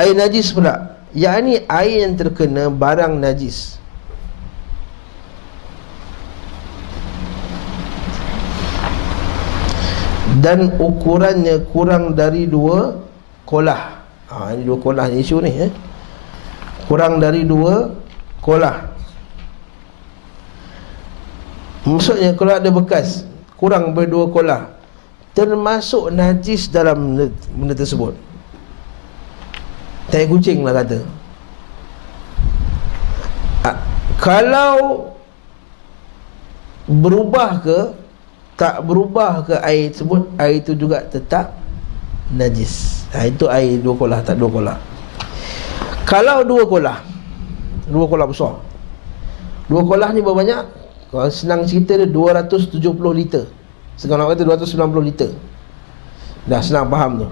Air najis pula, yakni air yang terkena barang najis. Dan ukurannya kurang dari 2 kolah. Ini 2 kolah ni isu ni, kurang dari 2 kolah. Maksudnya kalau ada bekas kurang dari 2 kolah, termasuk najis dalam benda tersebut. Tai kucing lah kata. Kalau berubah ke tak berubah ke air tersebut, air itu juga tetap najis. Itu air 2 kolah, tak 2 kolah. Kalau 2 kolah, 2 kolah besar, 2 kolah ni berapa banyak? Kalau senang cerita dia 270 liter. Sekarang nak kata 290 liter. Dah senang faham tu.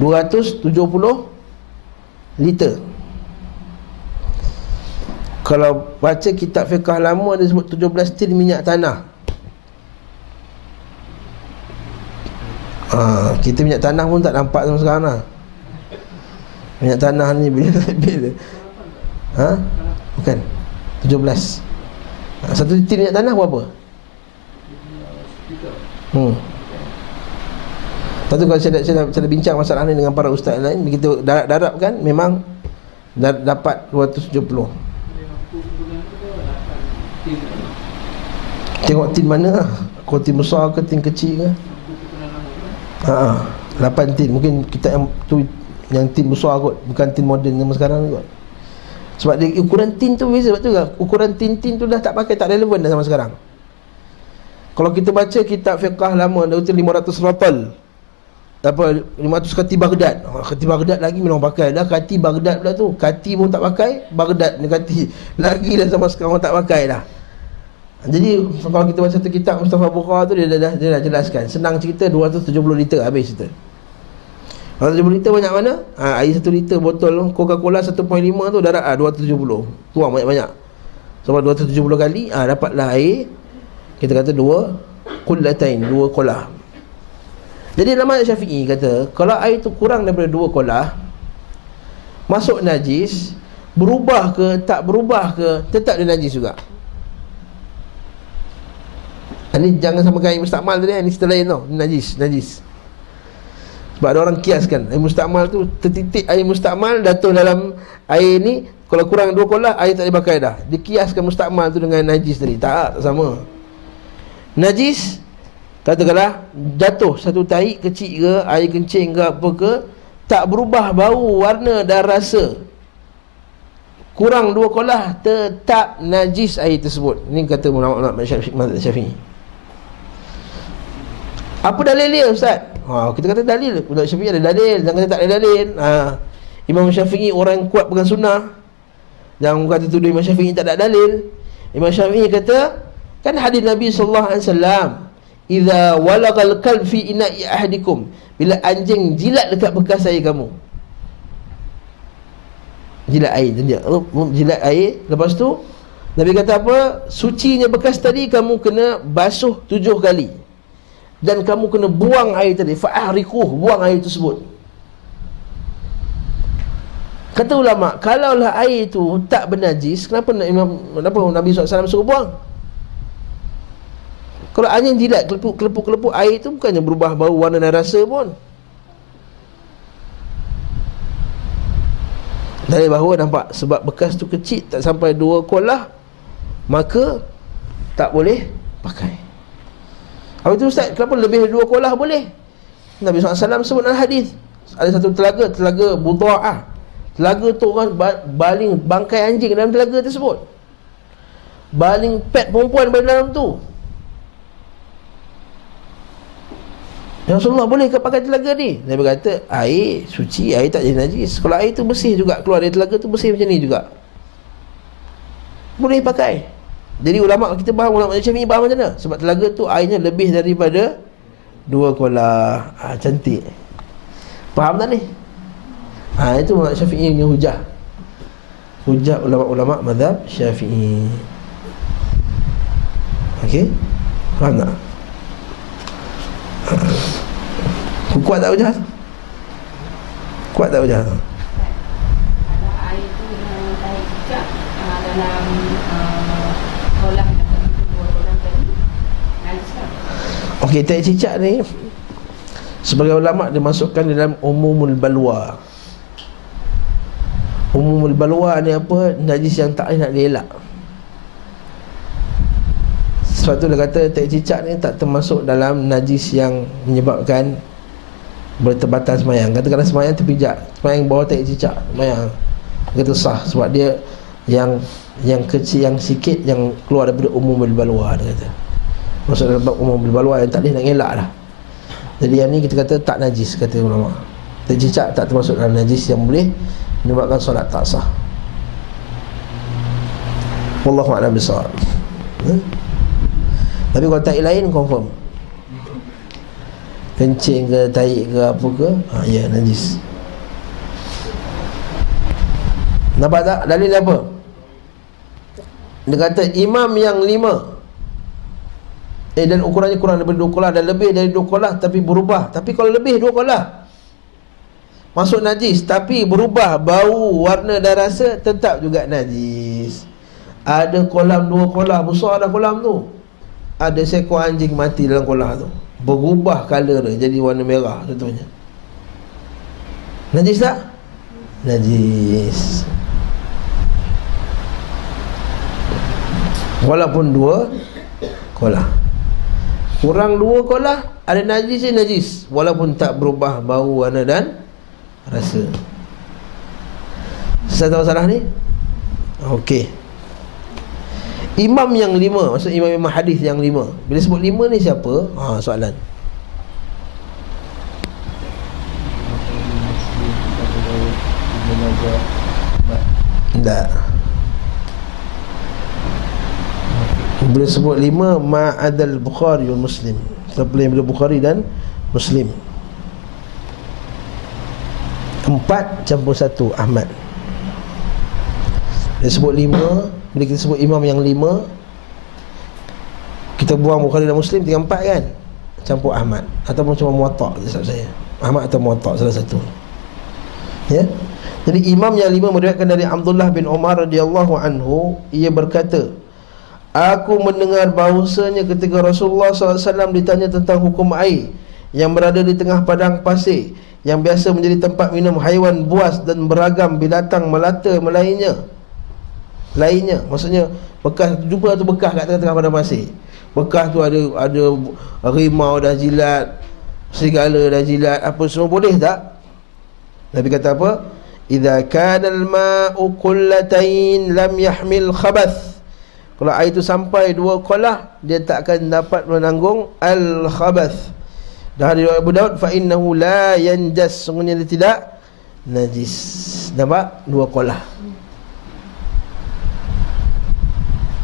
270 liter. Kalau baca kitab fiqh lama, dia sebut 17 tin minyak tanah. Kita minyak tanah pun tak nampak sama sekarang lah. Minyak tanah ni bila bukan 17. Satu tin minyak tanah berapa? Lepas tu kalau saya bincang masalah ni dengan para ustaz lain, begitu darab kan, memang dapat 270. Tengok tin mana lah. Kalau tin besar ke tin kecil ke. 8 tin. Mungkin kita yang tu, yang tin besar kot, bukan tin moden zaman sekarang kot. Sebab dia, ukuran tin tu beza. Sebab tu lah, ukuran tin-tin tu dah tak pakai, tak relevan dah zaman sekarang. Kalau kita baca kitab fiqh lama, dah kata 500 ratol, 500 kati Baghdad. Kati Baghdad lagi memang pakai dah. Kati Baghdad pula tu, kati pun tak pakai, Baghdad ni kati lagi dah zaman sekarang tak pakai dah. Jadi kalau kita baca satu kitab Mustafa Bukhari tu, dia dah jelaskan. Senang cerita 270 liter habis cerita. 270 liter banyak mana? Air 1 liter botol Coca-Cola 1.5 tu darat 270. Tuang banyak-banyak. Sebab 270 kali dapatlah air, kita kata 2 qullatain, 2 kolah. Jadi dalam mazhab Syafi'i kata, kalau air tu kurang daripada 2 kolah, masuk najis, berubah ke tak berubah ke, tetap dia najis juga. Ini jangan samakan air mustakmal tadi, ini cerita lain tau. Najis. Sebab ada orang kiaskan air mustakmal tu, tertitik air mustakmal jatuh dalam air ni, kalau kurang 2 kolah, air tak boleh pakai dah. Dia kiaskan mustakmal tu dengan najis tadi. Tak sama. Najis, katakanlah jatuh satu tahi kecil ke, air kencing ke apa ke, tak berubah bau, warna dan rasa, kurang 2 kolah, tetap najis air tersebut. Ini kata ulama mazhab Syafi'i. Apa dalil dia, Ustaz? Kita kata dalil. Ulama Syafi'i ada dalil, jangan kata tak ada dalil. Imam Syafi'i orang yang kuat pegang sunnah. Jangan kata tuduh Imam Syafi'i tak ada dalil. Imam Syafi'i kata, kan hadis Nabi sallallahu alaihi wasallam, "Idza walagal kalb fi ina'i ahadikum", bila anjing jilat dekat bekas air kamu. Jilat air. Lepas tu Nabi kata apa? Sucinya bekas tadi kamu kena basuh 7 kali. Dan kamu kena buang air tadi, fa'ahriquh, buang air tersebut. Kata ulama, kalaulah air itu tak bernajis, kenapa Nabi SAW suruh buang? Kalau anjing jilat kelepuk air itu, bukannya berubah bau, warna dan rasa pun. Dari bahawa nampak, sebab bekas tu kecil, tak sampai 2 kolah, maka tak boleh pakai. Apa itu, Ustaz? Kenapa lebih dari 2 kolah boleh? Nabi SAW sebut dalam hadis, ada satu telaga Budha'ah. Telaga tu orang baling bangkai anjing dalam telaga tersebut, baling pet perempuan pada dalam tu. Ya Rasulullah, boleh ke pakai telaga ni? Nabi kata, air suci, air tak jadi najis. Kalau air tu bersih juga, keluar dari telaga tu bersih macam ni juga, boleh pakai. Jadi ulama, kita faham, ulama Syafi'i faham macam mana? Sebab telaga tu airnya lebih daripada 2 kolah. Cantik. Faham tak ni? Itu ulama Syafi'i punya hujah. Hujah ulama-ulama mazhab Syafi'i. Okey? Faham tak? Kuat tak hujah? Kuat tak hujah tu? Kalau air tu dengan tarik cicak dalam kolam tadi, najis tak? Okey, tarik cicak ni sebagai ulama' dimasukkan dalam umumul balwa. Umumul balwa ni apa? Najis yang tak boleh nak dielak. Sebab tu dia kata tarik cicak ni tak termasuk dalam najis yang menyebabkan bertebatan semayang. Katakanlah semayang terpijak, semayang bawah tarik cicak, semayang, dia kata sah. Sebab dia yang kecil, yang sikit, yang keluar daripada umumul balwa, dia kata masuk dalam umumul balwa yang tak boleh nak elak lah. Jadi yang ni kita kata tak najis, kata ulama. Tarik cicak tak termasuk dalam najis yang boleh menyebabkan solat tak sah. Wallahu a'lam bissawab. Tapi kalau tarik lain confirm, kencing ke, tarik ke, apa ke, ya najis. Nampak tak dalil apa? Dia kata imam yang 5 dan ukurannya kurang daripada 2 kolah dan lebih dari 2 kolah tapi berubah. Tapi kalau lebih 2 kolah masuk najis, tapi berubah bau, warna dan rasa, tetap juga najis. Ada kolam 2 kolah, besar dah kolam tu, ada seekor anjing mati dalam kolam tu, berubah color dia jadi warna merah contohnya, najis tak? Najis. Walaupun 2 kolah, kurang 2 kolah, ada najis, najis walaupun tak berubah bau, warna dan rasa. Saya tahu salah ni? Okey. Imam yang 5, maksud imam hadis yang 5. Bila sebut 5 ni siapa? Soalan. Tak. Bila sebut 5, ma'adal Bukhari wal Muslim, terpelih bila Bukhari dan Muslim. 4 campur 1 Ahmad. Dia sebut 5. Bila kita sebut imam yang 5, kita buang Bukhari dan Muslim, tinggal 4 kan, campur Ahmad ataupun cuma Muwatta'. Saya Ahmad atau Muwatta', salah satu. Ya. Jadi imam yang 5 meriwayatkan dari Abdullah bin Umar radhiyallahu anhu, ia berkata, aku mendengar bahawasanya ketika Rasulullah SAW ditanya tentang hukum air yang berada di tengah padang pasir yang biasa menjadi tempat minum haiwan buas dan beragam binatang melata lainnya, maksudnya bekas, jumpa tu bekas kat tengah-tengah padang pasir. Bekas tu ada harimau dah jilat, serigala dah jilat, apa semua, boleh tak? Nabi kata apa? Idza kana al-ma'u qullatain lam yahmil khabath. Kalau air itu sampai 2 kolah, dia tak akan dapat menanggung al-khabath. Dan dari Abu Daud, fa innahu la yanjas, sungguhnya dia tidak najis. Nampak? 2 kolah.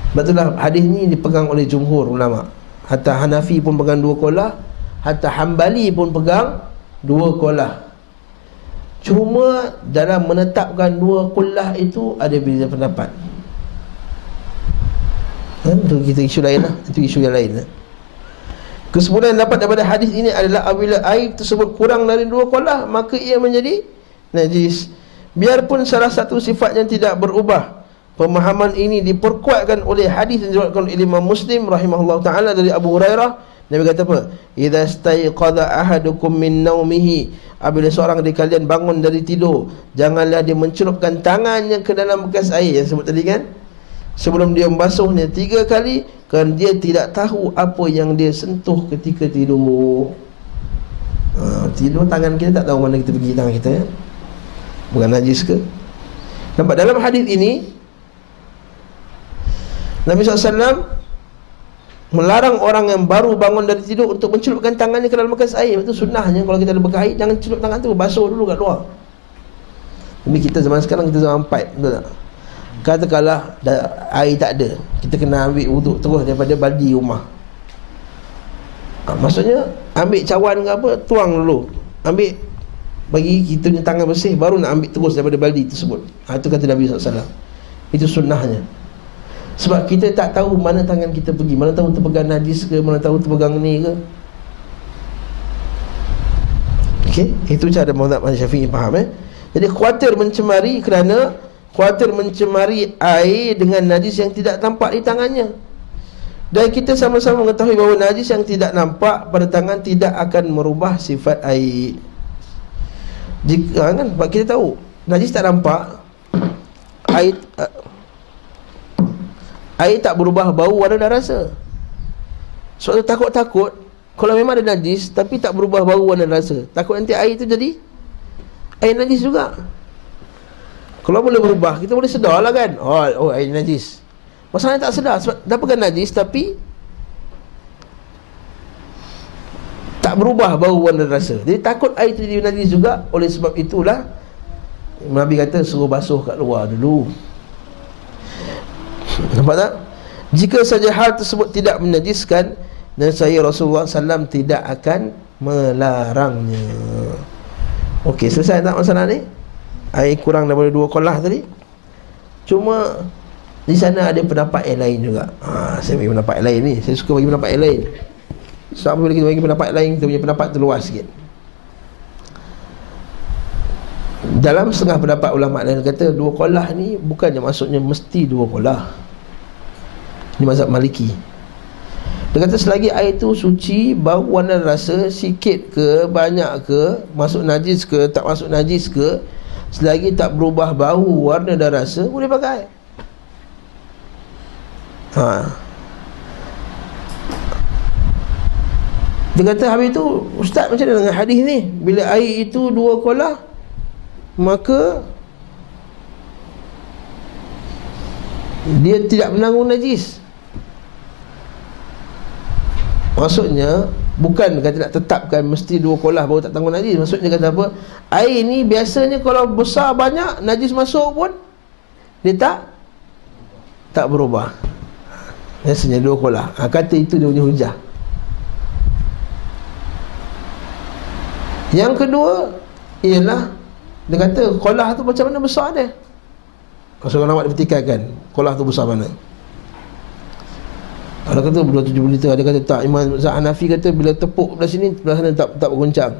Betullah hadis ni dipegang oleh jumhur ulama. Hatta Hanafi pun pegang 2 kolah, hatta Hambali pun pegang 2 kolah. Cuma dalam menetapkan 2 kolah itu ada beza pendapat. Itu kita isu lain lah. Itu isu yang lain lah. Kesimpulan yang dapat daripada hadis ini adalah apabila air tersebut kurang dari 2 kolah, maka ia menjadi najis. Biarpun salah satu sifat yang tidak berubah, pemahaman ini diperkuatkan oleh hadis yang diriwayatkan oleh Imam Muslim rahimahullah ta'ala dari Abu Hurairah. Nabi kata apa? Idza staiqadha ahadukum min naumihi, apabila seorang dari kalian bangun dari tidur, janganlah dia mencelupkan tangannya ke dalam bekas air yang sebut tadi kan, sebelum dia membasuhnya 3 kali, kerana dia tidak tahu apa yang dia sentuh ketika tidur. Tidur tangan kita tak tahu mana kita pergi tangan kita, ya? Bukan najis ke? Nampak dalam hadis ini Nabi SAW melarang orang yang baru bangun dari tidur untuk mencelupkan tangannya ke dalam bekas air. Itu sunnahnya, kalau kita ada bekas air, jangan celup tangan tu, basuh dulu kat luar. Tapi kita zaman sekarang, kita zaman pipe, betul tak? Katakanlah air tak ada, kita kena ambil wuduk terus daripada baldi rumah. Maksudnya ambil cawan ke apa, tuang dulu, ambil, bagi kita punya tangan bersih, baru nak ambil terus daripada baldi tersebut. Itu kata Nabi SAW. Itu sunnahnya. Sebab kita tak tahu mana tangan kita pergi, mana tahu terpegang najis ke, mana tahu terpegang ni ke. Okey, itu cara mazhab Syafi'i faham Jadi khawatir mencemari kerana khawatir mencemari air dengan najis yang tidak nampak di tangannya. Dan kita sama-sama mengetahui bahawa najis yang tidak nampak pada tangan tidak akan merubah sifat air. Jika kan, sebab kita tahu najis tak nampak, air tak berubah bau, warna dan rasa. Sebab tu takut-takut kalau memang ada najis tapi tak berubah bau, warna dan rasa, takut nanti air itu jadi air najis juga. Kalau boleh berubah, kita boleh sedar lah kan, oh air najis. Masalahnya tak sedar sebab dapatkan najis tapi tak berubah bau, warna dan rasa. Jadi takut air itu jadi najis juga. Oleh sebab itulah Nabi kata suruh basuh kat luar dulu. Nampak tak? Jika saja hal tersebut tidak menajiskan, dan saya Rasulullah SAW tidak akan melarangnya. Okey, selesai tak masalah ni? Air kurang daripada 2 kolah tadi. Cuma di sana ada pendapat yang lain juga. Saya bagi pendapat yang lain ni. Saya suka bagi pendapat yang lain. Sebab bila kita bagi pendapat lain, kita punya pendapat tu luas sikit. Dalam setengah pendapat ulama lain kata 2 kolah ni bukannya maksudnya mesti 2 kolah. Ini mazhab Maliki. Dia kata selagi air tu suci, bau, warna, rasa, sikit ke, banyak ke, masuk najis ke, tak masuk najis ke, selagi tak berubah bau, warna dan rasa, boleh pakai. Dia kata habis tu, ustaz macam mana dengan hadis ni? Bila air itu 2 kolah, maka dia tidak menanggung najis. Maksudnya bukan kata nak tetapkan mesti 2 kolah baru tak tanggung najis. Maksudnya kata apa? Air ni biasanya kalau besar banyak, najis masuk pun dia tak berubah. Biasanya 2 kolah. Kata itu dia punya hujah. Yang kedua ialah dia kata kolah tu macam mana besar dia. Kalau orang awak dipertikaikan kolah tu besar mana. Ada kata 270 liter, ada kata tak. Imam Hanafi kata bila tepuk belah sini, belah sana tak bergoncang.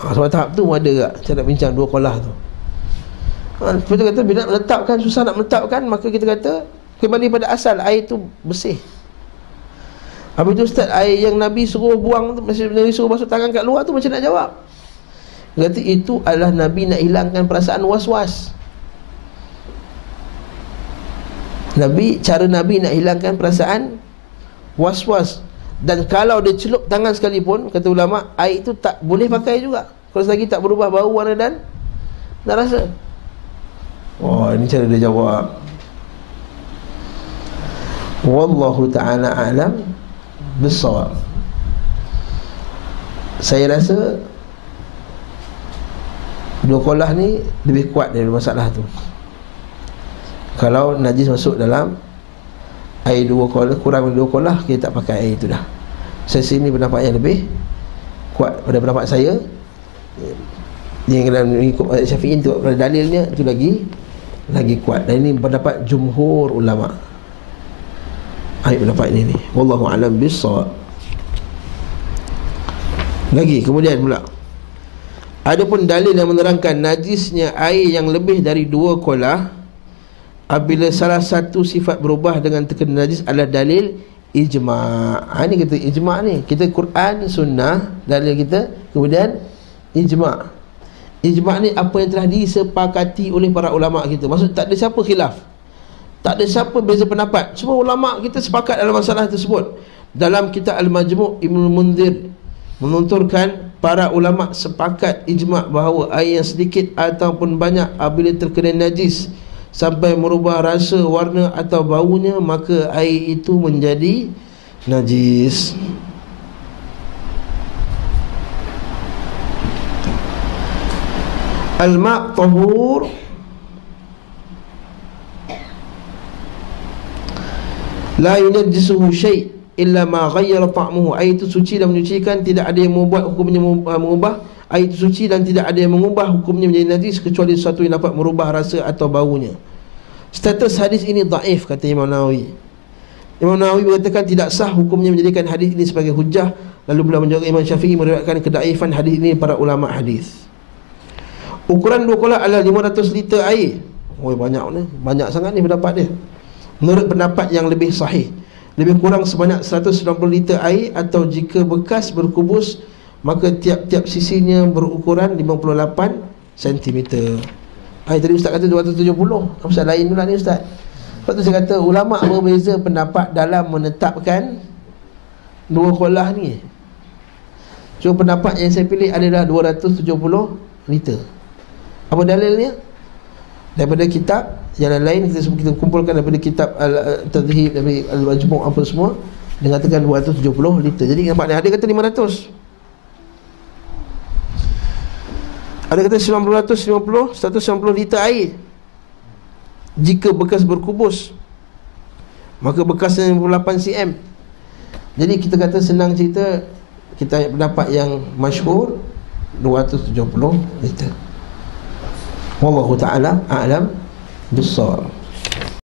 Sebab tahap tu ada tak cara bincang 2 kolah tu. Kita kata bila nak meletakkan, susah nak meletakkan, maka kita kata kembali pada asal, air tu bersih. Habis tu ustaz, air yang Nabi suruh buang tu, Nabi suruh basuh tangan kat luar tu macam nak jawab? Dia kata itu adalah Nabi nak hilangkan perasaan was-was. Cara Nabi nak hilangkan perasaan was-was. Dan kalau dia celup tangan sekalipun, kata ulama, air itu tak boleh pakai juga kalau selagi tak berubah bau, warna dan rasa. Ini cara dia jawab. Wallahu ta'ala a'lam bissawab. Saya rasa 2 kolah ni lebih kuat dari masalah tu. Kalau najis masuk dalam air 2 kolah, kurang dari 2 kolah, kita tak pakai air itu dah. Saya sini pendapat yang lebih kuat pada pendapat saya. Yang dalam ikut Syafi'i tu pada dalilnya itu lagi kuat. Dan ini pendapat jumhur ulama. Ayat pendapat ini. Wallahu a'lam bissawab. Lagi kemudian pula, adapun dalil yang menerangkan najisnya air yang lebih dari 2 kolah apabila salah satu sifat berubah dengan terkena najis adalah dalil ijma'. Ini kita ijma' ni. Kita Quran, sunnah, dalil kita. Kemudian ijma'. Ijma' ni apa yang telah disepakati oleh para ulama' kita. Maksud tak ada siapa khilaf, tak ada siapa beza pendapat. Semua ulama' kita sepakat dalam masalah tersebut. Dalam kitab Al-Majmu' Ibnu Munzir menunturkan para ulama' sepakat ijma' bahawa air yang sedikit ataupun banyak apabila terkena najis sampai merubah rasa, warna atau baunya, maka air itu menjadi najis. Al-ma' tahur la yunajjisuhu syai' illa ma ghayyara ta'muhu. Air itu suci dan menyucikan, tidak ada yang membuat hukumnya mengubah. Air itu suci dan tidak ada yang mengubah hukumnya menjadi najis kecuali sesuatu yang dapat merubah rasa atau baunya. Status hadis ini dhaif, kata Imam Nawawi. Imam Nawawi berkatakan tidak sah hukumnya menjadikan hadis ini sebagai hujjah. Lalu beliau menjawab, Imam Syafi'i meriwayatkan kedaifan hadis ini para ulama hadis. Ukuran 2 kolak adalah 500 liter air. Oh, banyak ni, banyak sangat ni pendapat dia. Menurut pendapat yang lebih sahih, lebih kurang sebanyak 190 liter air, atau jika bekas berkubus maka tiap-tiap sisinya berukuran 58 cm. Tadi Ustaz kata 270. Ustaz lain pula ni Ustaz. Sebab tu saya kata ulama berbeza pendapat dalam menetapkan 2 kolah ni. Cuma pendapat yang saya pilih adalah 270 liter. Apa dalilnya? Daripada kitab. Yang lain kita kumpulkan daripada kitab Al-Tadhib, daripada Al-Majmu' apa semua, dengan tekan 270 liter. Jadi nampaknya ada kata 500, ada kata 190 liter air jika bekas berkubus, maka bekasnya 58 cm. Jadi kita kata senang cerita, kita pendapat yang masyhur 270 liter. Wallahu ta'ala a'lam bissawab.